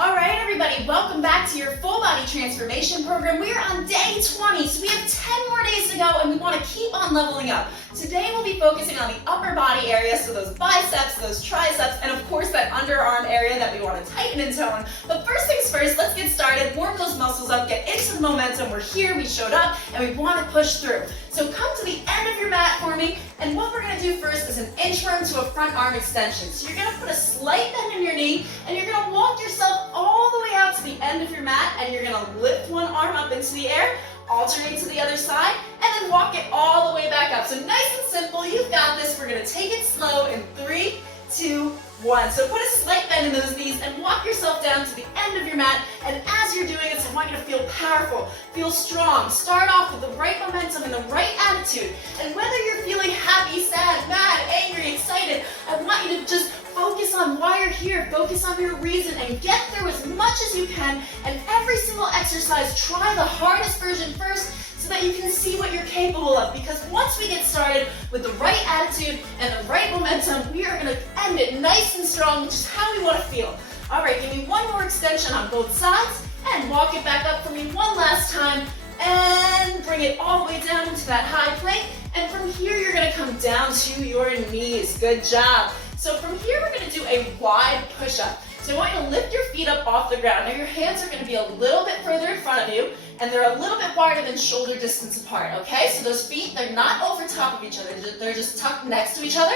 All right, everybody, welcome back to your full body transformation program. We are on day 20, so we have 10 more days to go, and we want to keep on leveling up. Today, we'll be focusing on the upper body area, so those biceps, those triceps, and of course, that underarm area that we want to tighten and tone. But first things first, let's get started, warm those muscles up, get into the momentum. We're here, we showed up, and we want to push through. So come to the end of your mat for me, and what we're going to do first is an inchworm to a front arm extension. So you're going to put a slight bend in your knee, and you're going to walk yourself all the way out to the end of your mat, and you're going to lift one arm up into the air, alternate to the other side, and then walk it all the way back up. So nice and simple, you've got this. We're going to take it slow in 3, 2, 1. So put a slight bend in those knees and walk yourself down to the end of your mat. And as you're doing this, I want you to feel powerful, feel strong. Start off with the right momentum and the right attitude. And whether you're feeling happy, sad, mad, angry, excited, I want you to just focus on why you're here, focus on your reason, and get through as much as you can. And every single exercise, try the hardest version first so that you can see what you're capable of. Because once we get started with the right attitude and the right momentum, we are going to end it nice and strong, which is how we want to feel. All right, give me one more extension on both sides and walk it back up for me one last time and bring it all the way down into that high plank. And from here, you're going to come down to your knees. Good job. So from here, we're going to do a wide push-up. So I want you to lift your feet up off the ground. Now your hands are going to be a little bit further in front of you, and they're a little bit wider than shoulder distance apart, okay? So those feet, they're not over top of each other. They're just tucked next to each other.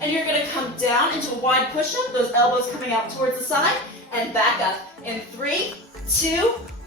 And you're going to come down into a wide push-up, those elbows coming out towards the side, and back up in 3, 2,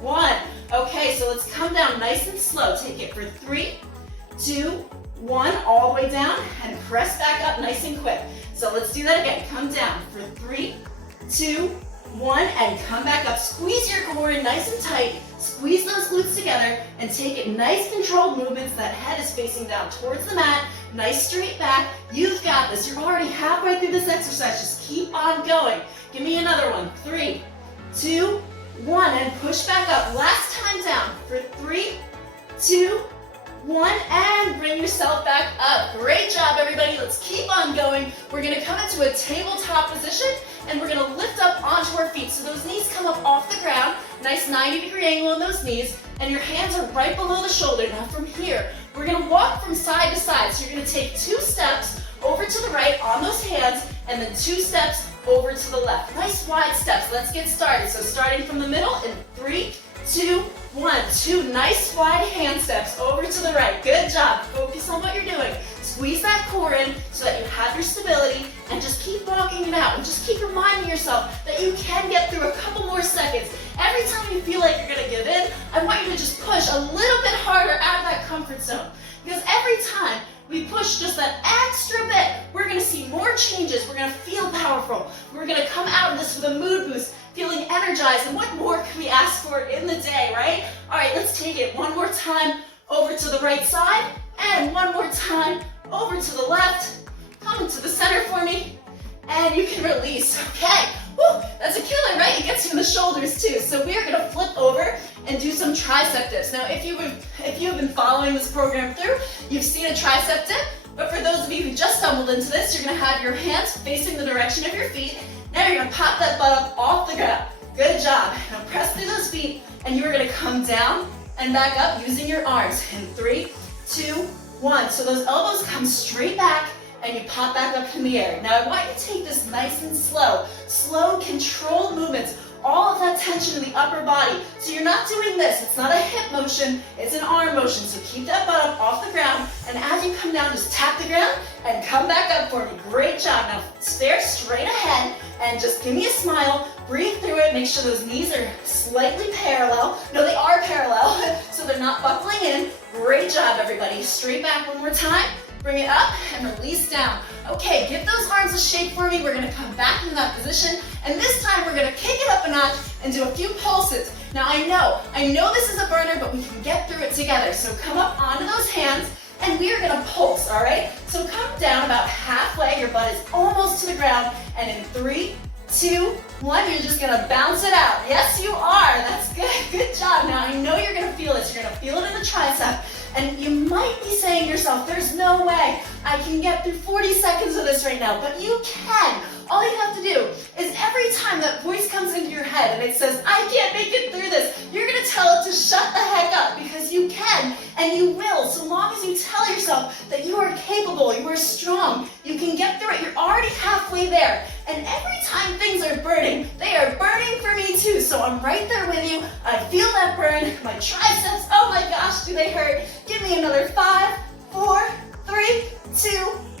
1. Okay, so let's come down nice and slow. Take it for 3, 2, 1, all the way down, and press back up nice and quick. So let's do that again. Come down for 3, 2, 1, and come back up. Squeeze your core in nice and tight. Squeeze those glutes together and take it nice controlled movements. That head is facing down towards the mat. Nice straight back. You've got this. You're already halfway through this exercise. Just keep on going. Give me another one. 3, 2, 1, and push back up. Last time down for 3, 2, 1, and bring yourself back up. Great job, everybody. Let's keep on going. We're going to come into a tabletop position, and we're going to lift up onto our feet. So those knees come up off the ground. Nice 90-degree angle in those knees, and your hands are right below the shoulder. Now from here, we're going to walk from side to side. So you're going to take 2 steps over to the right on those hands, and then 2 steps over to the left. Nice wide steps. Let's get started. So starting from the middle in 3, 2, 1, 2 nice wide hand steps over to the right. Good job. Focus on what you're doing. Squeeze that core in so that you have your stability, and just keep walking it out. And just keep reminding yourself that you can get through a couple more seconds. Every time you feel like you're going to give in, I want you to just push a little bit harder out of that comfort zone. Because every time we push just that extra bit, we're going to see more changes. We're going to feel powerful. We're going to come out of this with a mood boost, feeling energized. And what more can we ask for in the day, right? All right, let's take it one more time over to the right side, and one more time over to the left. Come into the center for me, and you can release. Okay, woo, that's a killer, right? It gets you in the shoulders too. So we are going to flip over and do some tricep dips. Now, if you've been following this program through, you've seen a tricep dip. But for those of you who just stumbled into this, you're going to have your hands facing the direction of your feet. Now you're going to pop that butt up off the ground. Good job. Now press through those feet, and you're going to come down and back up using your arms in 3, 2, 1. So those elbows come straight back, and you pop back up in the air. Now I want you to take this nice and slow. Slow, controlled movements. All of that tension in the upper body. So you're not doing this. It's not a hip motion. It's an arm motion. So keep that butt up off the ground. And as you come down, just tap the ground and come back up for me. Great job. Now stare straight ahead and just give me a smile. Breathe through it. Make sure those knees are slightly parallel. No, they are parallel, so they're not buckling in. Great job, everybody. Straight back one more time. Bring it up and release down. Okay, give those arms a shake for me. We're going to come back into that position, and this time we're going to kick it up a notch and do a few pulses. Now I know this is a burner, but we can get through it together. So come up onto those hands, and we are going to pulse, all right? So come down about halfway. Your butt is almost to the ground, and in 3, 2, 1, you're just going to bounce it out. Yes, you are. That's good. Good job. Now I know you're going to feel this. You're going to feel it in the tricep. And you might be saying to yourself, there's no way I can get through 40 seconds of this right now, but you can. All you have to do is every time that voice comes into your head and it says, I can't make it through this, you're going to tell it to shut the heck up, because you can and you will, so long as you tell yourself that you are capable, you are strong, you can get through it, you're already halfway there. And every time things are burning, they are burning for me too, so I'm right there with you. I feel that burn. My triceps, oh my gosh, do they hurt? Give me another 5, 4, 3, 2,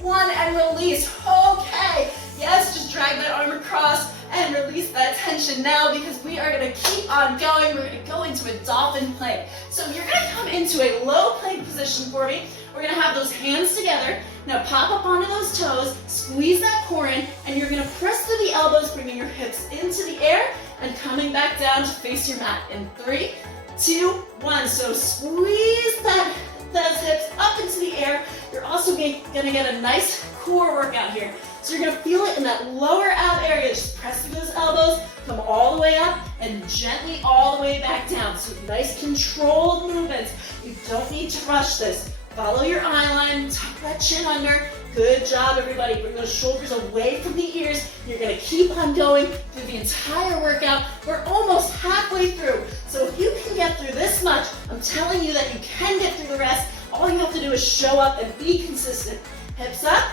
1, and release. Okay. Yes, just drag that arm across and release that tension now, because we are going to keep on going. We're going to go into a dolphin plank. So you're going to come into a low plank position for me. We're going to have those hands together. Now pop up onto those toes, squeeze that core in, and you're going to press through the elbows, bringing your hips into the air and coming back down to face your mat in 3, 2, 1. So squeeze those hips up into the air. You're also going to get a nice core workout here. So you're going to feel it in that lower ab area. Just press through those elbows, come all the way up, and gently all the way back down. So nice controlled movements. You don't need to rush this. Follow your eye line, tuck that chin under. Good job, everybody. Bring those shoulders away from the ears. You're going to keep on going through the entire workout. We're almost halfway through. So if you can get through this much, I'm telling you that you can get through the rest. All you have to do is show up and be consistent. Hips up,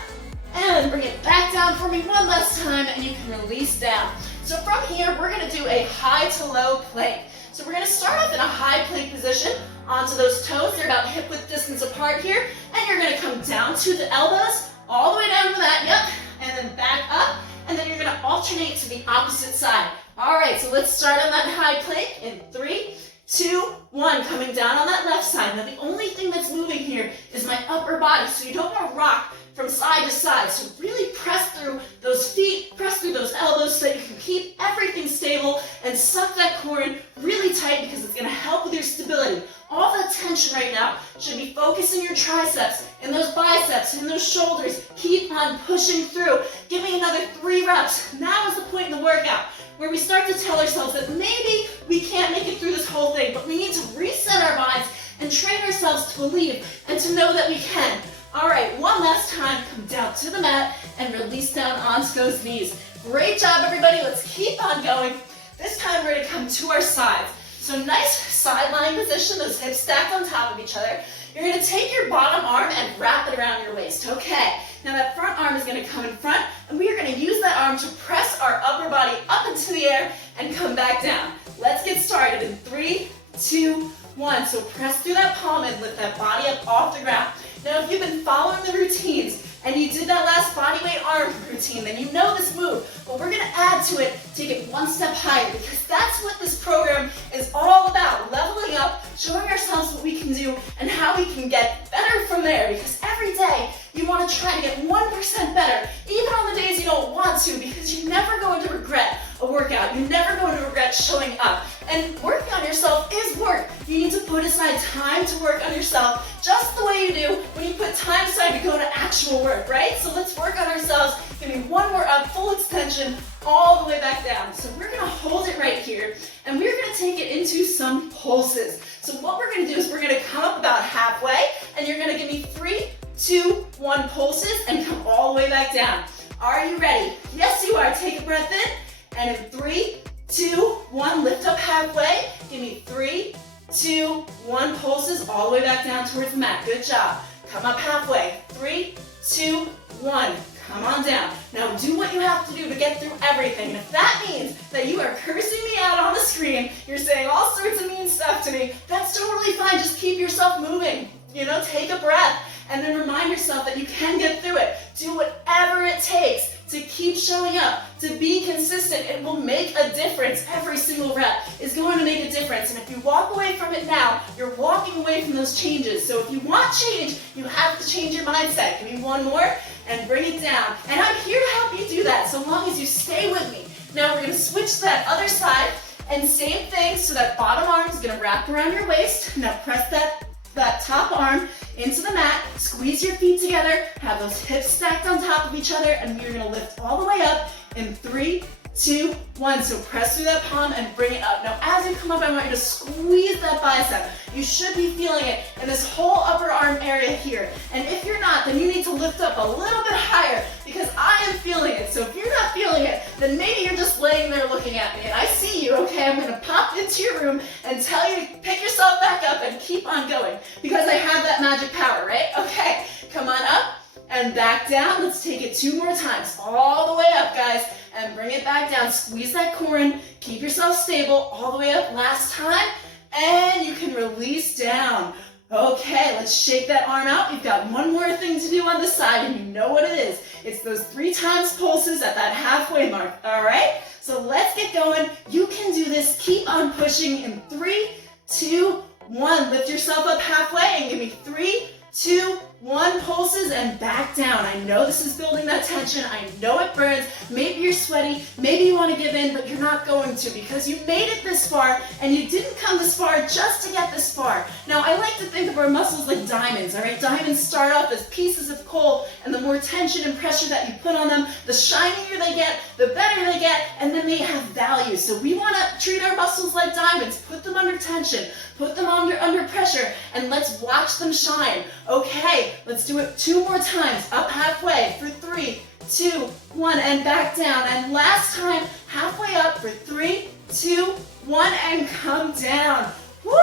and bring it back down for me one last time, and you can release down. So from here, we're going to do a high to low plank. So we're going to start off in a high plank position onto those toes. They're about hip width distance apart here, and you're going to come down to the elbows, all the way down to the mat, yep, and then back up, and then you're going to alternate to the opposite side. All right, so let's start on that high plank in 3, 2, 1, coming down on that left side. Now the only thing that's moving here is my upper body, so you don't want to rock from side to side. So really press through those feet, press through those elbows so that you can keep everything stable and suck that core in really tight, because it's going to help with your stability. All that tension right now should be focused in your triceps, in those biceps, in those shoulders. Keep on pushing through. Give me another 3 reps. Now is the point in the workout where we start to tell ourselves that maybe we can't make it through this whole thing, but we need to reset our minds and train ourselves to believe and to know that we can. All right, one last time, come down to the mat and release down onto those knees. Great job, everybody. Let's keep on going. This time we're going to come to our sides. So nice side lying position, those hips stacked on top of each other. You're going to take your bottom arm and wrap it around your waist. Okay, now that front arm is going to come in front, and we are going to use that arm to press our upper body up into the air and come back down. Let's get started in 3, 2, 1. So press through that palm and lift that body up off the ground. Now if you've been following the routines and you did that last body weight arm routine, then you know this move, but we're going to add to it, take it one step higher, because that's what this program is all about, leveling up, showing ourselves what we can do and how we can get better from there, because every day you want to try to get 1% better, even on the days you don't want to, because you're never going to regret a workout. You're never going to regret showing up. And working on yourself is work. You need to put aside time to work on yourself, just the way you do when you put time aside to go to actual work, right? So let's work on ourselves. Give me one more up, full extension, all the way back down. So we're going to hold it right here, and we're going to take it into some pulses. So what we're going to do is we're going to come up about halfway, and you're going to give me 3, 2, 1 pulses and come all the way back down. Are you ready? Yes, you are. Take a breath in, and in 3, 2, 1, lift up halfway. Give me 3, 2, 1 pulses all the way back down towards the mat. Good job. Come up halfway. 3, 2, 1. Come on down. Now do what you have to do to get through everything. And if that means that you are cursing me out on the screen, you're saying all sorts of mean stuff to me, that's totally fine. Just keep yourself moving. You know, take a breath and then remind yourself that you can get through it. Do whatever it takes to keep showing up, to be consistent. It will make a difference. Every single rep is going to make a difference. And if you walk away from it now, you're walking away from those changes. So if you want change, you have to change your mindset. Give me one more and bring it down. And I'm here to help you do that, so long as you stay with me. Now we're going to switch to that other side, and same thing. So that bottom arm is going to wrap around your waist. Now press that top arm into the mat, squeeze your feet together, have those hips stacked on top of each other, and we're going to lift all the way up in 3, 2, 1. So press through that palm and bring it up. Now as you come up, I want you to squeeze that bicep. You should be feeling it in this whole upper arm area here. And if you're not, then you need to lift up a little bit higher because I am feeling it. So if you're not feeling it, then maybe you're just laying there looking at me. And I see you, okay? I'm gonna pop into your room and tell you to pick yourself back up and keep on going because I have that magic power, right? Okay, come on up and back down. Let's take it 2 more times. All the way up, guys, and bring it back down. Squeeze that core in. Keep yourself stable all the way up. Last time, and you can release down. Okay, let's shake that arm out. You've got one more thing to do on the side, and you know what it is. It's those 3 times pulses at that halfway mark, all right? So let's get going. You can do this. Keep on pushing in 3, 2, 1. Lift yourself up halfway and give me 3, 2, 1 pulses and back down. I know this is building that tension. I know it burns. Maybe you're sweaty. Maybe you want to give in, but you're not going to because you made it this far and you didn't come this far just to get this far. Now, I like to think of our muscles like diamonds, all right? Diamonds start off as pieces of coal, and the more tension and pressure that you put on them, the shinier they get, the better they get, and then they have value. So we want to treat our muscles like diamonds. Put them under tension. Put them under pressure, and let's watch them shine. Okay, let's do it 2 more times. Up halfway for 3, 2, 1, and back down. And last time, halfway up for 3, 2, 1, and come down. Woo!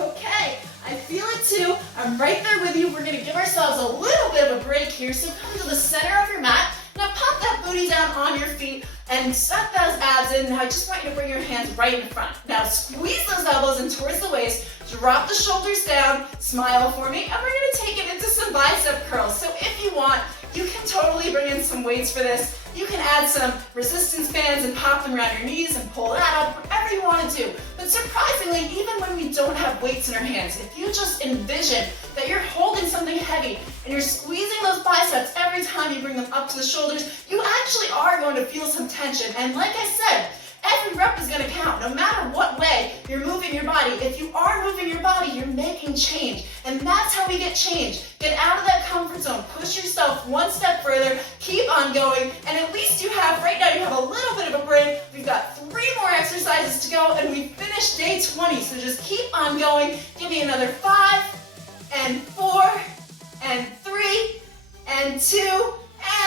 Okay, I feel it too. I'm right there with you. We're gonna give ourselves a little bit of a break here. So come to the center of your mat. Now pop that booty down on your feet and suck those abs in. Now I just want you to bring your hands right in front. Now squeeze those elbows in towards the waist. Drop the shoulders down. Smile for me. And we're going to take it into some bicep curls. So if you want, you can totally bring in some weights for this. You can add some resistance bands and pop them around your knees and pull that up, whatever you want to do. But surprisingly, even when we don't have weights in our hands, if you just envision that you're holding something heavy and you're squeezing those biceps every time you bring them up to the shoulders, you actually are going to feel some tension. And like I said, every rep is going to count, no matter what way you're moving your body. If you are moving your body, you're making change. And that's how we get change. Get out of that comfort zone. Push yourself one step further. Keep on going. And at least you have, right now, you have a little bit of a break. We've got 3 more exercises to go, and we've finished day 20. So just keep on going. Give me another 5, and 4, and 3, and 2,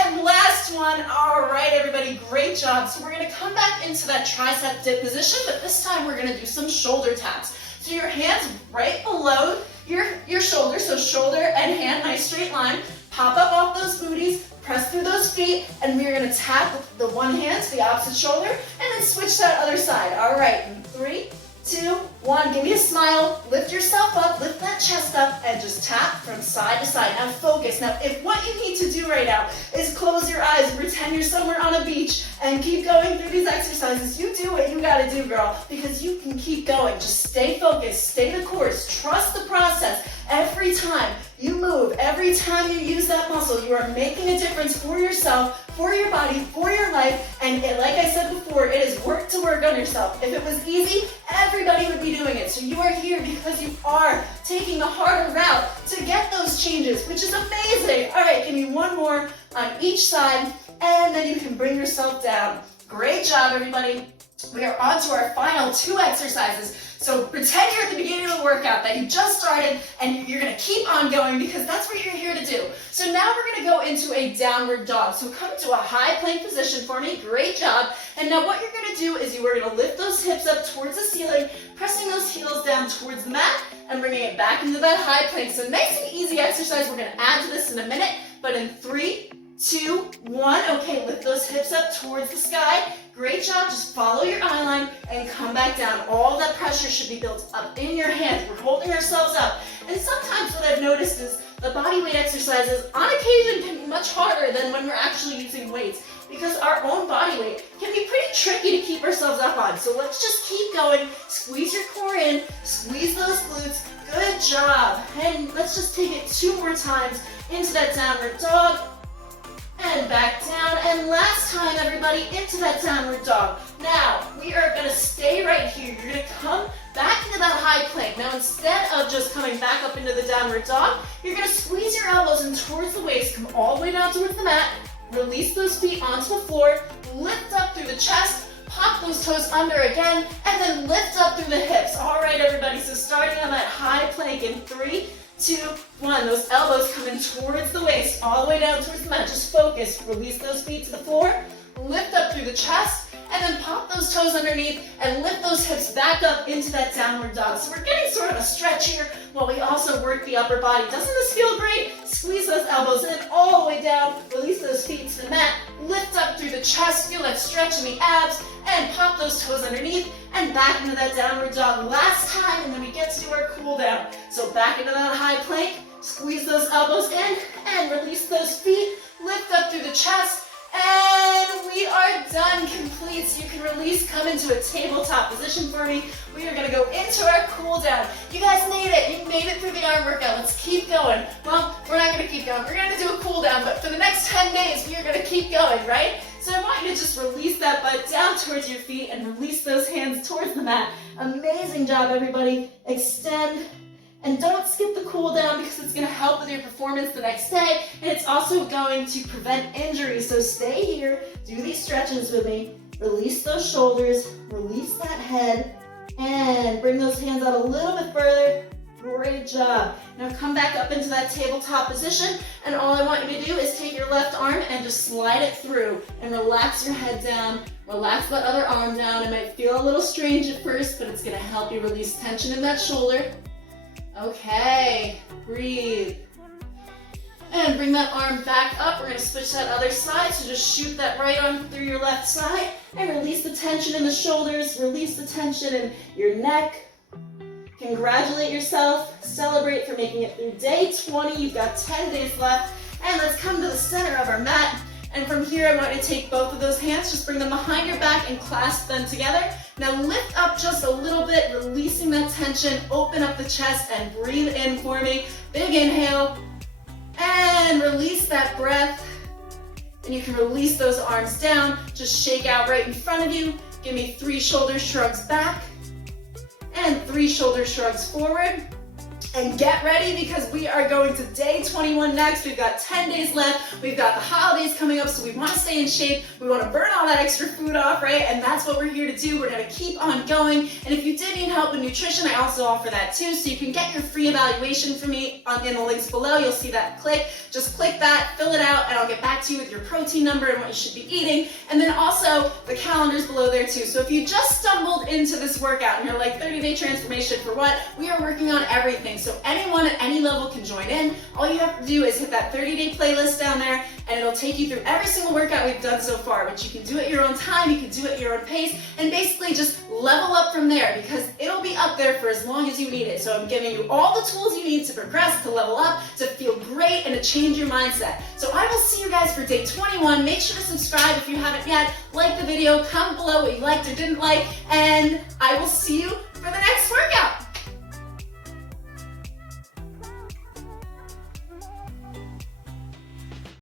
and last one. All right, everybody, great job. So we're gonna come back into that tricep dip position, but this time we're gonna do some shoulder taps. So your hands right below your shoulder, so shoulder and hand, nice straight line. Pop up off those booties, press through those feet, and we're gonna tap the one hand to the opposite shoulder, and then switch to that other side. All right, in 3, 2, 1, give me a smile, lift yourself up, lift that chest up, and just tap from side to side. Now focus. Now if what you need to do right now is close your eyes and pretend you're somewhere on a beach and keep going through these exercises, you do what you gotta do, girl, because you can keep going. Just stay focused, stay the course, trust the process. Every time you move, every time you use that muscle, you are making a difference for yourself, for your body, for your life, and like I said before, it is work to work on yourself. If it was easy, everybody would be doing it. So you are here because you are taking the harder route to get those changes, which is amazing. All right, give me one more on each side, and then you can bring yourself down. Great job, everybody. We are on to our final 2 exercises. So pretend you're at the beginning of the workout that you just started, and you're gonna keep on going because that's what you're here to do. So now we're gonna go into a downward dog. So come to a high plank position for me. Great job. And now what you're gonna do is you are gonna lift those hips up towards the ceiling, pressing those heels down towards the mat, and bringing it back into that high plank. So nice and easy exercise. We're gonna add to this in a minute, but in 3, 2, 1. Okay, lift those hips up towards the sky. Great job. Just follow your eye line and come back down. All that pressure should be built up in your hands. We're holding ourselves up. And sometimes what I've noticed is the body weight exercises on occasion can be much harder than when we're actually using weights because our own body weight can be pretty tricky to keep ourselves up on. So let's just keep going. Squeeze your core in. Squeeze those glutes. Good job. And let's just take it 2 more times into that downward dog. And back down, and last time, everybody, into that downward dog. Now, we are gonna stay right here. You're gonna come back into that high plank. Now, instead of just coming back up into the downward dog, you're gonna squeeze your elbows in towards the waist, come all the way down towards the mat, release those feet onto the floor, lift up through the chest, pop those toes under again, and then lift up through the hips. All right, everybody, so starting on that high plank in 3, 2, 1. Those elbows coming towards the waist, all the way down towards the mat. Just focus. Release those feet to the floor. Lift up through the chest, and then pop those toes underneath and lift those hips back up into that downward dog. So we're getting sort of a stretch here while we also work the upper body. Doesn't this feel great? Squeeze those elbows in all the way down. Release those feet to the mat. Lift up through the chest. Feel that stretch in the abs. And pop those toes underneath and back into that downward dog. Last time, and then we get to do our cool down. So back into that high plank. Squeeze those elbows in and release those feet. Lift up through the chest. And we are done, complete. So you can release, come into a tabletop position for me. We are gonna go into our cool down. You guys made it. You made it through the arm workout. Let's keep going. Well, we're not gonna keep going. We're gonna do a cool down, but for the next 10 days, we are gonna keep going, right? So I want you to just release that butt down towards your feet and release those hands towards the mat. Amazing job, everybody. Extend. And don't skip the cool down because it's going to help with your performance the next day, and it's also going to prevent injury. So stay here, do these stretches with me, release those shoulders, release that head, and bring those hands out a little bit further. Great job. Now come back up into that tabletop position, and all I want you to do is take your left arm and just slide it through and relax your head down. Relax that other arm down. It might feel a little strange at first, but it's going to help you release tension in that shoulder. Okay, breathe. And bring that arm back up. We're going to switch that other side, so just shoot that right arm through your left side and release the tension in the shoulders, release the tension in your neck. Congratulate yourself, celebrate for making it through day 20. You've got 10 days left, and let's come to the center of our mat. And from here, I want you to take both of those hands, just bring them behind your back and clasp them together. Now lift up just a little bit, releasing that tension, open up the chest and breathe in for me. Big inhale, and release that breath. And you can release those arms down, just shake out right in front of you. Give me 3 shoulder shrugs back, and 3 shoulder shrugs forward. And get ready because we are going to day 21 next. We've got 10 days left. We've got the holidays coming up, so we want to stay in shape. We want to burn all that extra food off, right? And that's what we're here to do. We're going to keep on going. And if you did need help with nutrition, I also offer that too. So you can get your free evaluation from me in the links below. You'll see that click. Just click that, fill it out, and I'll get back to you with your protein number and what you should be eating. And then also the calendar's below there too. So if you just stumbled into this workout and you're like, 30-day transformation for what? We are working on everything. So anyone at any level can join in. All you have to do is hit that 30-day playlist down there, and it'll take you through every single workout we've done so far, which you can do at your own time, you can do at your own pace, and basically just level up from there because it'll be up there for as long as you need it. So I'm giving you all the tools you need to progress, to level up, to feel great, and to change your mindset. So I will see you guys for day 21. Make sure to subscribe if you haven't yet. Like the video, comment below what you liked or didn't like, and I will see you